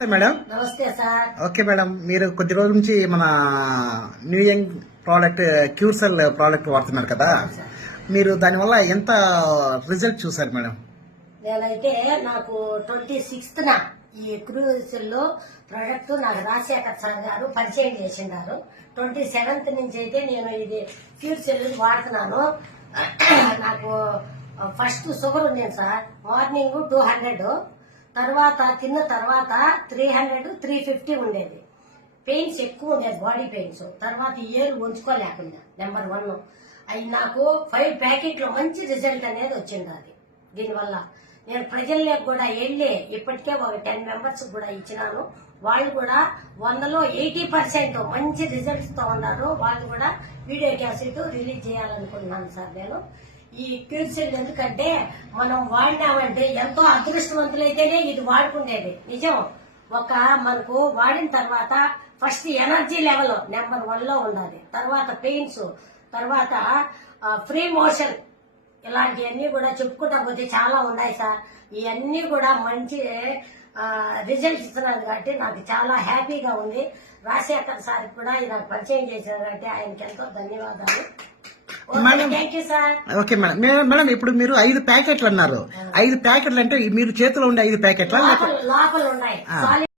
Madam. నమస్తే sir. Okay madam, మీరు కొద్ది రోజుల నుంచి మన న్యూ యంగ్ ప్రోడక్ట్ క్యూర్సెల్ ప్రోడక్ట్ వాడుతున్నారు కదా, మీరు దానివల్ల ఎంత రిజల్ట్ చూసారు మేడం? నేనైతే నాకు 26th ఈ క్యూర్సెల్ ప్రోడక్ట్ నాకు రాజశేఖర్ సార్ గారు పరిచయం చేసిండారు. 27th నుంచి అయితే నేను ఇది క్యూర్సెల్ వాడుతున్నాను. నాకు ఫస్ట్ షుగర్ ఉంది సార్, మార్నింగ్ 200, తర్వాత తిన్న తర్వాత 300, 350 ఉండేది. పెయిన్స్ ఎక్కువ ఉండేది, బాడీ పెయిన్స్. తర్వాత ఏరు ఉంచుకోలేకుండా నెంబర్ 1 అవి నాకు 5 ప్యాకెట్లు మంచి రిజల్ట్ అనేది వచ్చింది. అది దీనివల్ల నేను ప్రజల్లోకి కూడా వెళ్ళి ఇప్పటికే ఒక 10 మెంబర్స్ కూడా ఇచ్చినాను. వాళ్ళు కూడా 100లో 80% మంచి రిజల్ట్స్ తో ఉన్నారు. వాళ్ళు కూడా వీడియో క్యాసెట్ రిలీజ్ చేయాలనుకుంటున్నాను సార్ నేను. ఈ క్యూర్సెల్ ఎందుకంటే మనం వాడినామంటే ఎంతో అదృష్టవంతులైతేనే ఇది వాడుకునేది నిజం. మనకు వాడిన తర్వాత ఫస్ట్ ఎనర్జీ లెవెల్ నెంబర్ 1లో ఉన్నది, తర్వాత పెయిన్స్, తర్వాత ఫ్రీ మోషన్, ఇలాంటివన్నీ కూడా చెప్పుకుంటా పోతే చాలా ఉన్నాయి సార్. ఇవన్నీ కూడా మంచి రిజల్ట్స్ ఇస్తున్నారు కాబట్టి నాకు చాలా హ్యాపీగా ఉంది. రాజశేఖర్ సార్ కూడా ఇలా పరిచయం చేశారు కాబట్టి ఆయనకి ఎంతో ధన్యవాదాలు. Thank you sir. Okay madam. Madam ఇప్పుడు మీరు 5 ప్యాకెట్లు అన్నారు. 5 ప్యాకెట్లు అంటే మీరు చేతిలో ఉండే 5 ప్యాకెట్ల లోపల ఉన్నాయి.